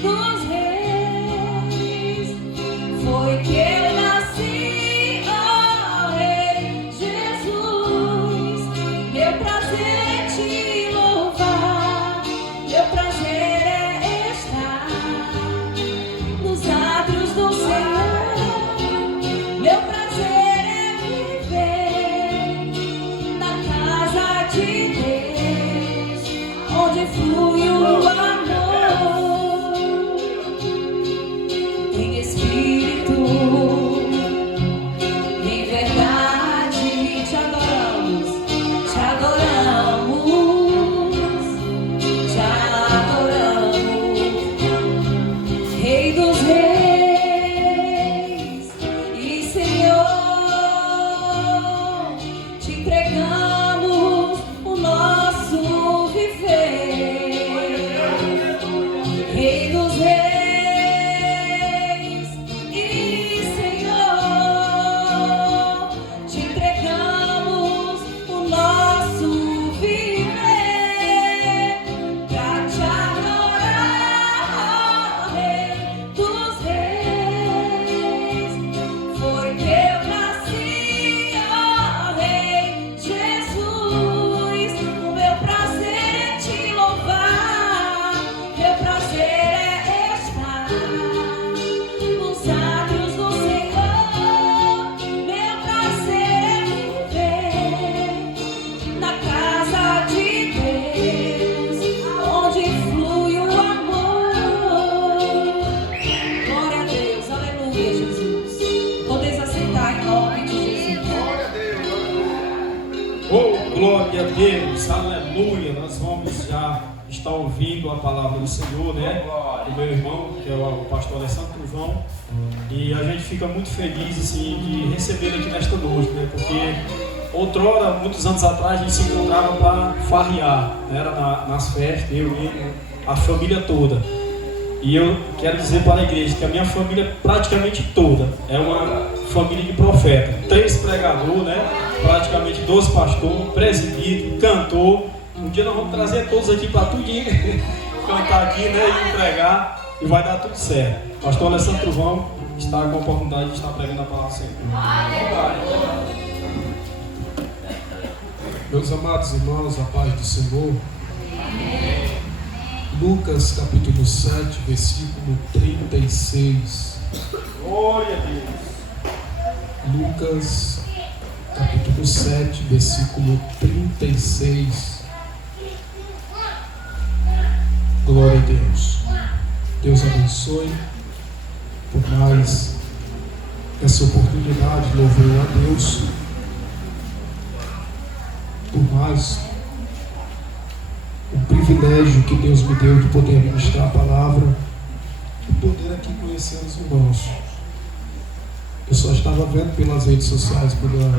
dos reis, foi que eu nasci, ó Rei Jesus. Meu prazer é te louvar, meu prazer é estar nos átrios do Senhor. Meu prazer é viver na casa de Deus, onde flui o amor em espírito, em verdade. Te adoramos, te adoramos, te adoramos, Rei dos Reis e Senhor. Te entregamos o nosso viver, Rei dos Reis e Senhor. Te entregamos o nosso viver pra te adorar, Rei dos Reis. Foi que eu nasci, ó Rei Jesus. O meu prazer é te louvar, meu prazer é estar nos átrios do Senhor. Meu prazer é viver na casa de Deus, onde flui o amor. Glória a Deus, aleluia, Jesus. Podeis aceitar em nome de Jesus. Oh, glória a Deus, aleluia. Nós vamos já estar ouvindo a palavra do Senhor, né? Do meu irmão, que é o pastor Alessandro Truvão. E a gente fica muito feliz assim, de receber aqui nesta noite, né? Porque outrora, muitos anos atrás, a gente se encontrava para farrear, né? Era nas festas, eu e a família toda. E eu quero dizer para a igreja que a minha família praticamente toda é uma família de profeta. 3 pregadores, né? Praticamente 12 pastores, presbítero, cantor. Um dia nós vamos trazer todos aqui para tudinho cantar aqui, né? E entregar, e vai dar tudo certo. Pastor Alessandro Truvão está com a oportunidade de estar pregando a palavra do Senhor. Meus amados irmãos, a paz do Senhor. Lucas capítulo 7, versículo 36. Glória a Deus. Lucas capítulo 7, versículo 36. Glória a Deus. Deus abençoe por mais essa oportunidade. Louvei a Deus por mais o privilégio que Deus me deu de poder ministrar a palavra e poder aqui conhecer os irmãos. Eu só estava vendo pelas redes sociais, pela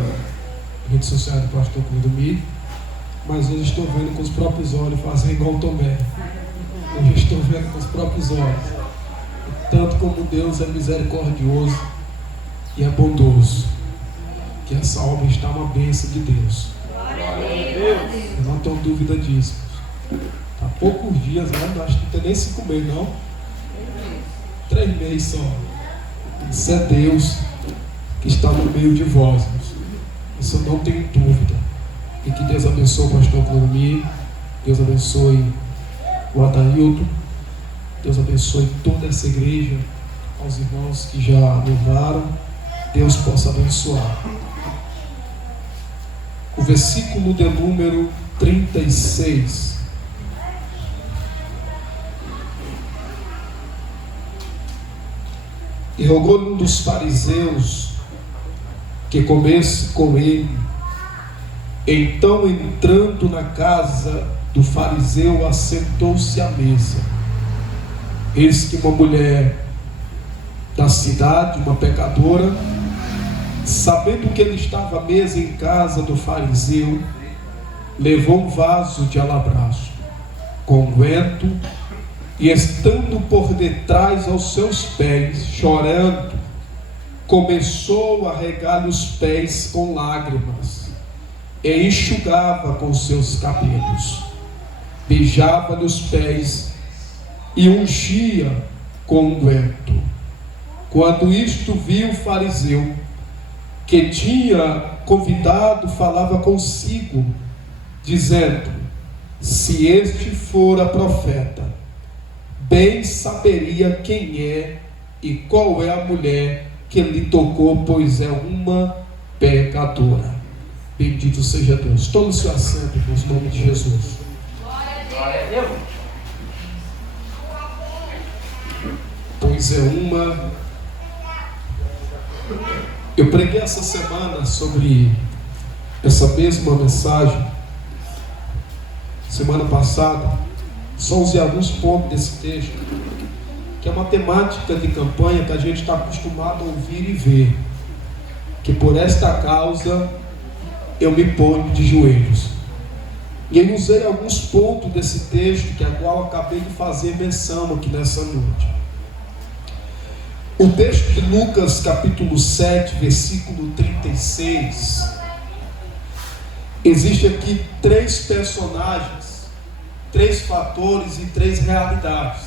rede social do pastor Clodomir, mas hoje estou vendo com os próprios olhos, fazendo igual Tomé. Hoje estou vendo com os próprios olhos. Tanto como Deus é misericordioso e é bondoso, que essa obra está uma bênção de Deus. Eu não tenho dúvida disso. Há poucos dias, né? Acho que não tem nem 5 meses, não. 3 meses só. Isso é Deus que está no meio de vós. Isso eu não tenho dúvida. E que Deus abençoe o pastor Clodomir. Deus abençoe o Adailton. Deus abençoe toda essa igreja. Aos irmãos que já louvaram. Deus possa abençoar. O versículo de número 36. E rogou-lhe um dos fariseus que comesse com ele. Então, entrando na casa do fariseu, assentou-se à mesa. Eis que uma mulher da cidade, uma pecadora, sabendo que ele estava à mesa em casa do fariseu, levou um vaso de alabastro com unguento e, estando por detrás aos seus pés, chorando, começou a regar-lhe os pés com lágrimas e enxugava com seus cabelos, beijava-lhe os pés e ungia com unguento. Quando isto viu o fariseu, que tinha convidado, falava consigo, dizendo: se este fora profeta, bem saberia quem é e qual é a mulher que lhe tocou, pois é uma pecadora. Bendito seja Deus. Tome o seu assento, irmãos, em nome de Jesus. Glória a Deus. Pois é uma... Eu preguei essa semana sobre essa mesma mensagem, semana passada. Só usei alguns pontos desse texto, que é uma temática de campanha que a gente está acostumado a ouvir e ver, que por esta causa eu me ponho de joelhos. E eu usei alguns pontos desse texto, que é qual eu acabei de fazer menção aqui nessa noite. O texto de Lucas capítulo 7, versículo 36, existe aqui 3 personagens, 3 fatores e 3 realidades.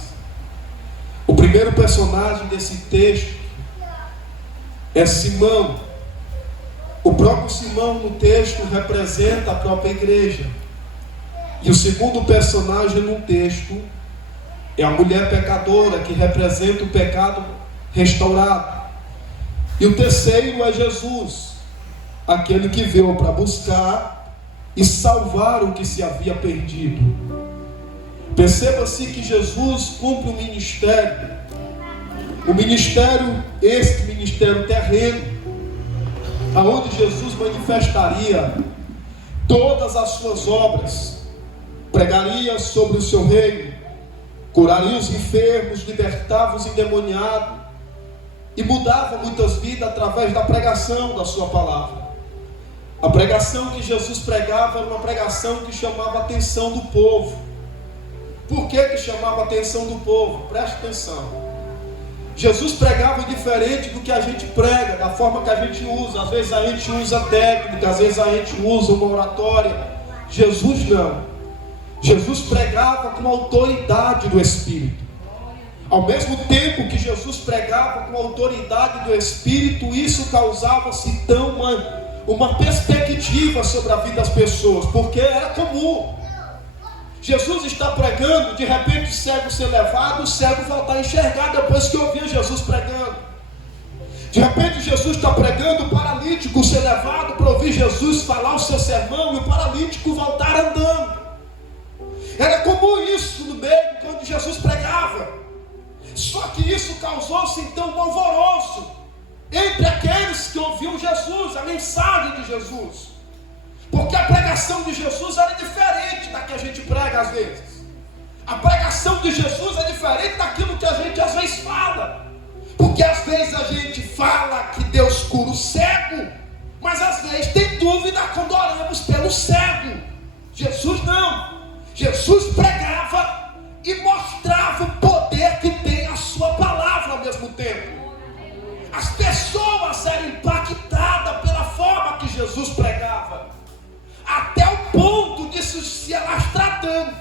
O primeiro personagem desse texto é Simão. O próprio Simão no texto representa a própria igreja. E o segundo personagem no texto é a mulher pecadora, que representa o pecado restaurado. E o terceiro é Jesus, aquele que veio para buscar e salvar o que se havia perdido. Perceba-se que Jesus cumpre um ministério. O ministério, este ministério terreno, aonde Jesus manifestaria todas as suas obras, pregaria sobre o seu reino, curaria os enfermos, libertava os endemoniados e mudava muitas vidas através da pregação da sua palavra. A pregação que Jesus pregava era uma pregação que chamava a atenção do povo. Por que chamava a atenção do povo? Preste atenção. Jesus pregava diferente do que a gente prega, da forma que a gente usa. Às vezes a gente usa técnica, às vezes a gente usa uma oratória. Jesus não. Jesus pregava com a autoridade do Espírito. Ao mesmo tempo que Jesus pregava com a autoridade do Espírito, isso causava-se então uma perspectiva sobre a vida das pessoas, porque era comum. Jesus está pregando, de repente o cego ser levado, o cego voltar a enxergar depois que ouvia Jesus pregando. De repente Jesus está pregando, o paralítico ser levado para ouvir Jesus falar o seu sermão e o paralítico voltar andando. Era comum isso no meio quando Jesus pregava. Só que isso causou-se então um alvoroço entre aqueles que ouviam Jesus, a mensagem de Jesus. Porque a pregação de Jesus era diferente da que a gente prega às vezes. A pregação de Jesus é diferente daquilo que a gente às vezes fala. Porque às vezes a gente fala que Deus cura o cego, mas às vezes tem dúvida quando oramos pelo cego. Jesus não. Jesus pregava e mostrava o poder que tem a sua palavra ao mesmo tempo. As pessoas eram impactadas pela forma que Jesus pregava, até o ponto disso se alastrar tanto,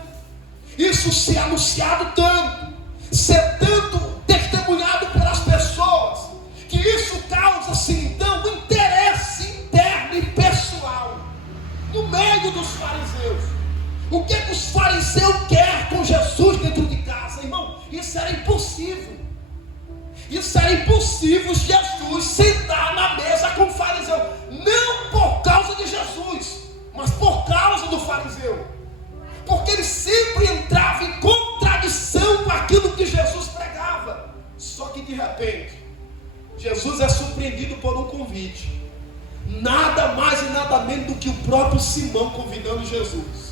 isso ser anunciado tanto, ser tanto testemunhado pelas pessoas, que isso causa-se então um interesse interno e pessoal no meio dos fariseus. O que os fariseus querem com Jesus dentro de casa, irmão? Isso era impossível. Isso era impossível Jesus sentar na mesa com o fariseu. Não por causa de Jesus, mas por causa do fariseu. Porque ele sempre entrava em contradição com aquilo que Jesus pregava. Só que de repente, Jesus é surpreendido por um convite. Nada mais e nada menos do que o próprio Simão convidando Jesus.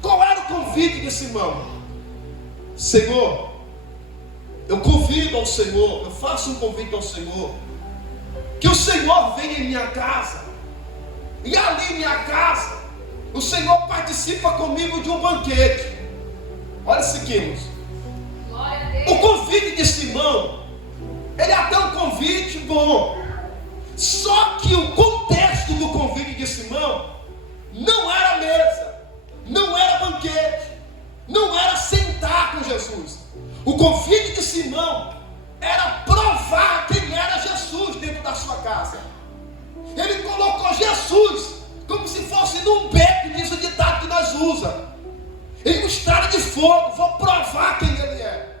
Qual era o convite de Simão? Senhor, eu convido ao Senhor, eu faço um convite ao Senhor, que o Senhor venha em minha casa, e ali em minha casa, o Senhor participa comigo de um banquete. Olha isso aqui, irmãos. O convite de Simão, ele é até um convite bom, só que o contexto do convite de Simão não era mesa, não era banquete, não era sentar com Jesus. O convite de Simão era provar quem era Jesus dentro da sua casa. Ele colocou Jesus como se fosse num beco, diz o ditado que nós usamos, em uma estrada de fogo. Vou provar quem ele é.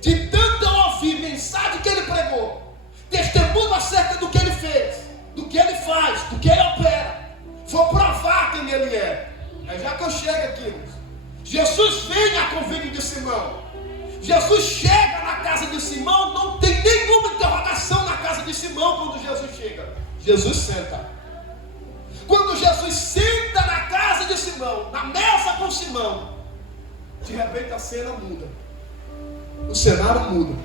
De tanto eu ouvir mensagem que ele pregou, testemunho acerca do que ele fez, do que ele faz, do que ele opera, vou provar quem ele é. É já que eu chego aqui, Jesus vem a convite de Simão. Jesus chega na casa de Simão, não tem nenhuma interrogação na casa de Simão quando Jesus chega. Jesus senta. Quando Jesus senta na casa de Simão, na mesa com Simão, de repente a cena muda. O cenário muda.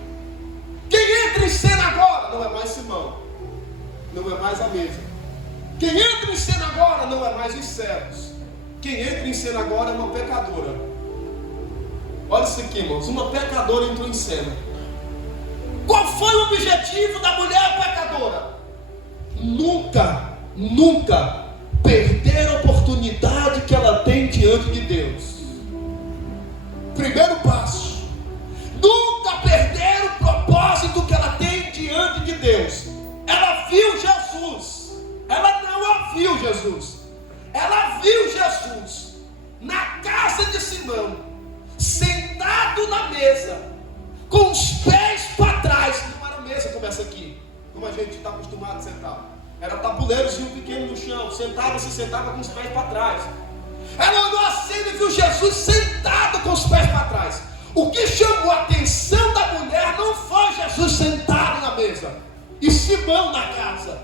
Quem entra em cena agora não é mais Simão, não é mais a mesa. Quem entra em cena agora não é mais os servos. Quem entra em cena agora é uma pecadora. Olha isso aqui, irmãos. Uma pecadora entrou em cena. Qual foi o objetivo da mulher pecadora? Nunca perder a oportunidade que ela tem diante de Deus. Primeiro passo: nunca perder o propósito que ela tem diante de Deus. Ela viu Jesus. Ela não ouviu Jesus. Ela viu Jesus na casa de Simão, sentado na mesa, com os pés para trás. Não era mesa como essa aqui, como a gente está acostumado a sentar. Era tabuleirozinho pequeno no chão. Sentava com os pés para trás. Ela olhou assim e viu Jesus sentado com os pés para trás. O que chamou a atenção da mulher não foi Jesus sentado na mesa e Simão na casa.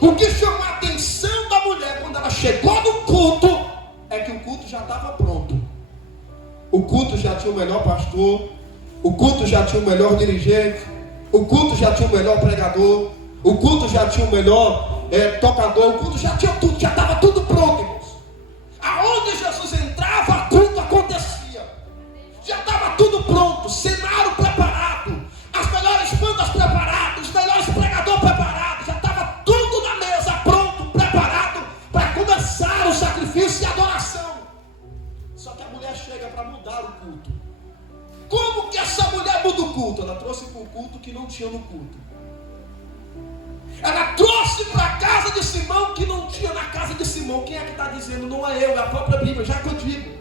O que chamou a atenção da mulher quando ela chegou no culto é que o culto já estava pronto. O culto já tinha o melhor pastor, o culto já tinha o melhor dirigente, o culto já tinha o melhor pregador, o culto já tinha o melhor tocador, o culto já tinha tudo, já estava tudo pronto, irmãos. Aonde Jesus entrava, o culto acontecia. Já estava tudo pronto, cenário preparado, as melhores bandas preparadas, os melhores pregadores preparados, já estava tudo na mesa, pronto, preparado para começar o sacrifício e a adoração. Só que a mulher chega para mudar o culto. Como que essa mulher muda o culto? Ela trouxe para o culto que não tinha no culto. Ela trouxe para a casa de Simão que não tinha na casa de Simão. Quem é que está dizendo? Não é eu, é a própria Bíblia, já que eu digo.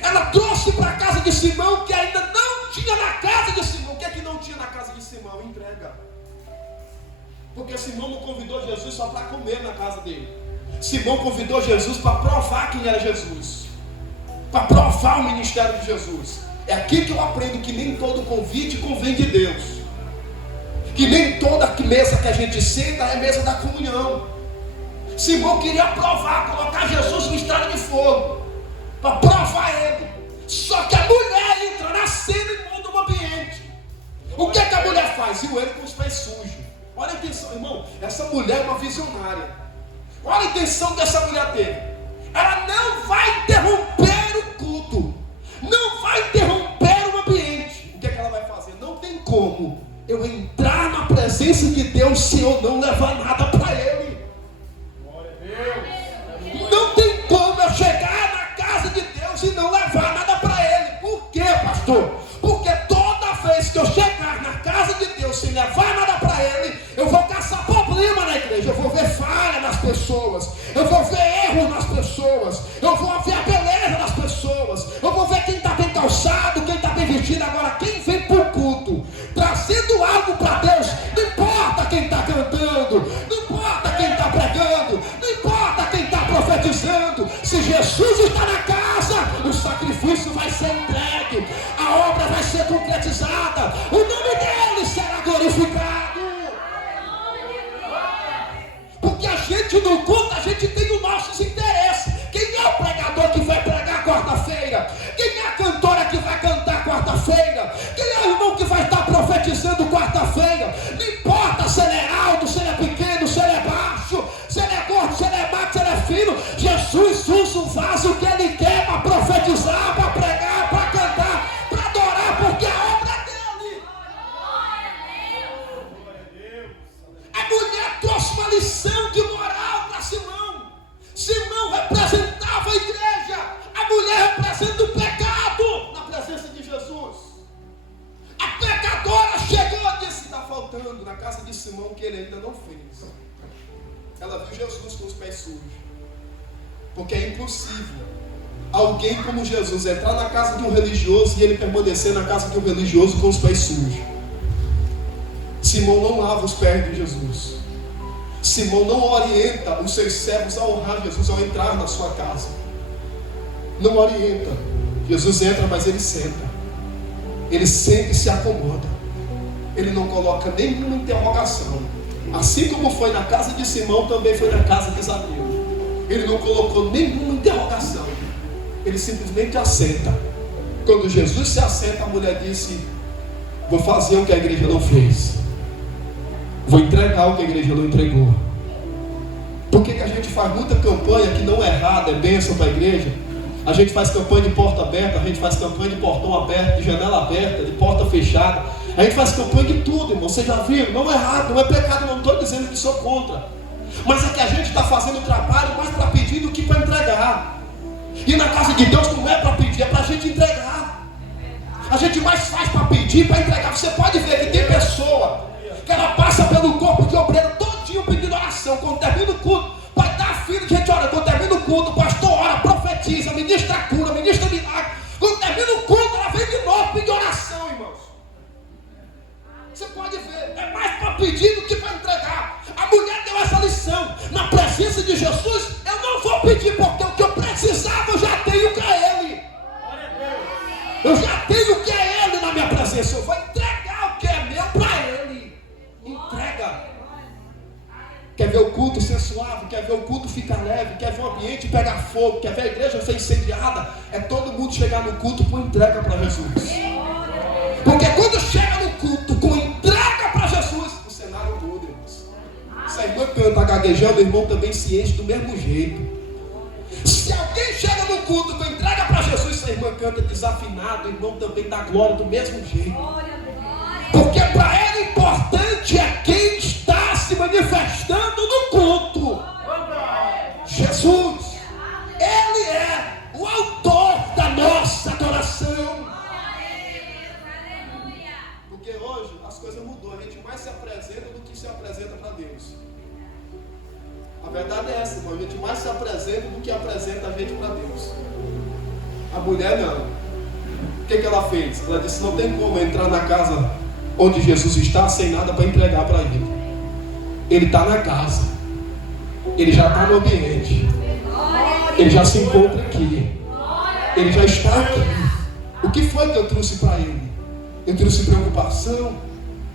Ela trouxe para a casa de Simão que ainda não tinha na casa de Simão. O que é que não tinha na casa de Simão? Entrega. Porque Simão não convidou Jesus só para comer na casa dele. Simão convidou Jesus para provar quem era Jesus, para provar o ministério de Jesus. É aqui que eu aprendo que nem todo convite convém de Deus. Que nem toda mesa que a gente senta é mesa da comunhão. Simão queria provar, colocar Jesus no estrada de fogo, para provar ele. Só que a mulher entra na cena e muda o ambiente. O que é que a mulher faz? Viu ele com os pés sujos. Olha a intenção, irmão. Essa mulher é uma visionária. Olha a intenção que essa mulher teve. Ela não vai interromper o culto, não vai interromper o ambiente. O que é que ela vai fazer? Não tem como eu entrar na presença de Deus se eu não levar nada para Ele. Glória a Deus. Não tem como eu chegar na casa de Deus e não levar nada para Ele. Por quê, pastor? Porque toda vez que eu chegar na casa de Deus sem levar nada para Ele, eu vou caçar problema na igreja. Eu vou ver falha nas pessoas, eu vou ver erro nas pessoas, eu vou ver a beleza das pessoas, eu vou ver quem está bem calçado, quem está bem vestido. Agora, quem vem para o culto trazendo algo para Deus, não importa quem está cantando, não importa quem está pregando, não importa quem está profetizando. Se Jesus está na casa, o sacrifício vai ser entregue, a obra vai ser concretizada, o nome dele será glorificado. Porque a gente no culto, a gente tem os nossos interesses. Quem é o pregador que vai pregar quarta-feira? Quem é a cantora que vai cantar quarta-feira? Quem é o irmão que vai estar profetizando quarta-feira? Não importa se ele é alto, se ele é pequeno, se ele é baixo, se ele é gordo, se ele é magro, se ele é fino. Jesus usa o vaso que ele quer para profetizar, para pregar, para cantar, para adorar, porque a obra é dele. A mulher trouxe uma lição de moral para Simão. Simão representava a igreja, a mulher representa o pecado na presença de Jesus. na casa de Simão que ele ainda não fez. Ela viu Jesus com os pés sujos. Porque é impossível alguém como Jesus entrar na casa de um religioso e ele permanecer na casa de um religioso com os pés sujos. Simão não lava os pés de Jesus. Simão não orienta os seus servos a honrar Jesus ao entrar na sua casa. Não orienta. Jesus entra, mas ele senta. Ele sempre se acomoda. Ele não coloca nenhuma interrogação. Assim como foi na casa de Simão, também foi na casa de Zaqueu. Ele não colocou nenhuma interrogação. Ele simplesmente assenta. Quando Jesus se assenta, a mulher disse: vou fazer o que a igreja não fez. Vou entregar o que a igreja não entregou. Por que a gente faz muita campanha que não é errada, é bênção para a igreja? A gente faz campanha de porta aberta, a gente faz campanha de portão aberto, de janela aberta, de porta fechada. A gente faz campanha de tudo, irmão. Vocês já viram? Não é errado, não é pecado, não estou dizendo que sou contra. Mas é que a gente está fazendo o trabalho mais para pedir do que para entregar. E na casa de Deus não é para pedir, é para a gente entregar. A gente mais faz para pedir, para entregar. Você pode ver que tem pessoa que ela passa pelo corpo de obreiro todinho pedindo oração. Quando termina o culto, pai, dá filho, gente, olha, quando termina o culto, o pastor ora, profetiza, ministra cura, ministra milagre. Quando termina o culto, ela vem de novo pedir oração, irmãos. Você pode ver, é mais para pedir do que para entregar. A mulher deu essa lição. Na presença de Jesus, eu não vou pedir, porque o que eu precisava eu já tenho que é Ele. Eu já tenho o que é Ele na minha presença. Eu vou entregar o que é meu para Ele. Entrega. Quer ver o culto ser suave? Quer ver o culto ficar leve? Quer ver o ambiente pegar fogo? Quer ver a igreja ser incendiada? É todo mundo chegar no culto com entrega para Jesus. Porque quando chega no culto com entrega para Jesus, o cenário muda, irmãos. Se a irmã canta gaguejando, o irmão também se enche do mesmo jeito. Se alguém chega no culto com entrega para Jesus, se a irmã canta desafinado, o irmão também dá glória do mesmo jeito. Porque para ele o importante é quem está se manifestando no culto. Jesus, Ele é o autor da nossa adoração. Porque hoje as coisas mudou, a gente mais se apresenta do que se apresenta para Deus. A verdade é essa, irmão. A gente mais se apresenta do que apresenta a gente para Deus. A mulher não. O que ela fez? Ela disse: não tem como entrar na casa onde Jesus está sem nada para entregar para Ele. Ele está na casa. Ele já está no ambiente. Ele já se encontra aqui. Ele já está aqui. O que foi que eu trouxe para Ele? Eu trouxe preocupação.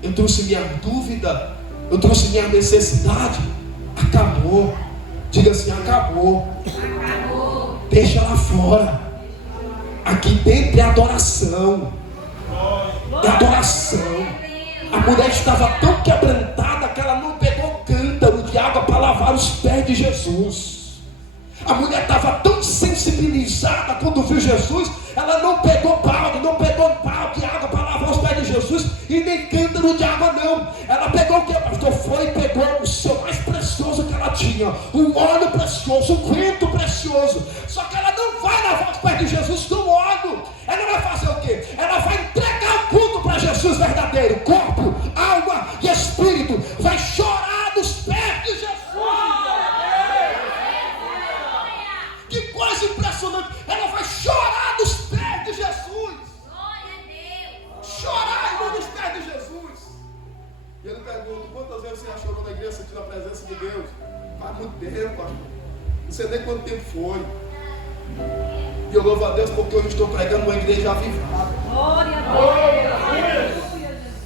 Eu trouxe minha dúvida. Eu trouxe minha necessidade. Acabou. Diga assim: acabou. Deixa lá fora. Aqui dentro é adoração. É adoração. A mulher estava tão quebrantada que ela não pegou cântaro de água para lavar os pés de Jesus. A mulher estava tão sensibilizada quando viu Jesus, ela não pegou balde de água para lavar os pés de Jesus e nem cântaro de água não. Ela pegou o que, pastor? Foi e pegou o seu mais precioso que ela tinha, um óleo precioso, um vento precioso. Só que ela não vai lavar os pés de Jesus com óleo. Ela vai fazer o quê? Ela vai entregar o culto para Jesus verdadeiro, corpo, alma e espírito. Vai chorar nos pés de Jesus. Que coisa impressionante. Ela vai chorar nos pés de Jesus. Chorar, irmão, nos pés de Jesus. E ele pergunta: quantas vezes você já chorou na igreja sentindo a presença de Deus? Faz muito tempo, pastor. Não sei nem quanto tempo foi. E eu louvo a Deus porque hoje estou pregando uma igreja avivada. Glória a Deus.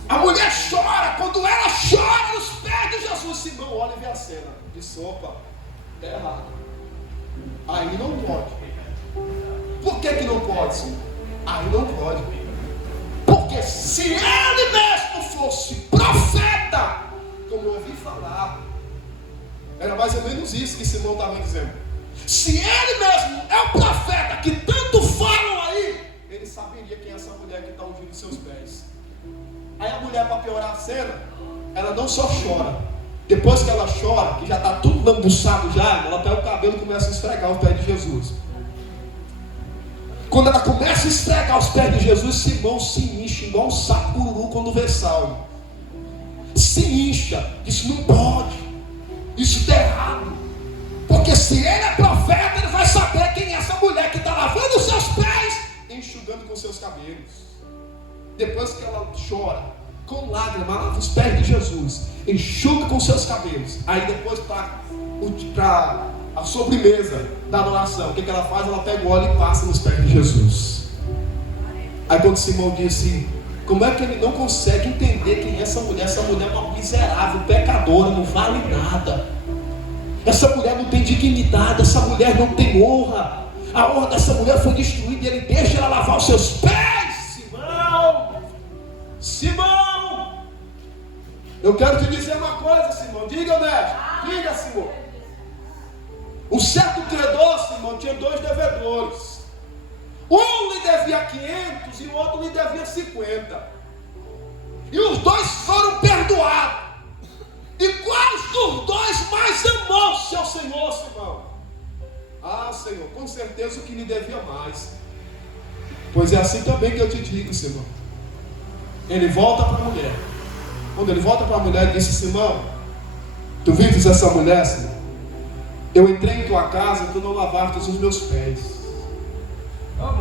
A mulher chora. Quando ela chora nos pés de Jesus, Simão olha e vê a cena. Diz: opa, está errado. Aí não pode. Por que não pode, Senhor? Aí não pode. Porque se ele mesmo fosse profeta, como eu ouvi falar, era mais ou menos isso que Simão estava dizendo. Se ele mesmo é o profeta que tanto falam aí, ele saberia quem é essa mulher que está ungindo seus pés. Aí a mulher, para piorar a cena, ela não só chora. Depois que ela chora, que já está tudo lambuçado já, ela pega o cabelo e começa a esfregar os pés de Jesus. Quando ela começa a esfregar os pés de Jesus, Simão se incha igual um sapo cururu quando vê sal. Se Elisha disse: não pode, isso está errado, porque se ele é profeta, ele vai saber quem é essa mulher que está lavando os seus pés e enxugando com seus cabelos. Depois que ela chora, com lágrimas, lava os pés de Jesus, enxuga com seus cabelos. Aí depois para a sobremesa da adoração, o que ela faz? Ela pega o óleo e passa nos pés de Jesus. Aí quando Simão disse: como é que ele não consegue entender quem é essa mulher? Essa mulher é uma miserável, pecadora, não vale nada. Essa mulher não tem dignidade, essa mulher não tem honra. A honra dessa mulher foi destruída e ele deixa ela lavar os seus pés. Simão, eu quero te dizer uma coisa, Simão. Diga, Neto, diga, Simão. Um certo credor, Simão, tinha 2 devedores. Um lhe devia 500 e o outro lhe devia 50. E os 2 foram perdoados. E qual dos 2 mais amou seu Senhor, Simão? Ah, Senhor, com certeza o que lhe devia mais. Pois é assim também que eu te digo, Simão. Ele volta para a mulher. Quando ele volta para a mulher, ele disse: Simão, tu vistes essa mulher, Simão? Eu entrei em tua casa e tu não lavaste os meus pés.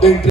Eu entrei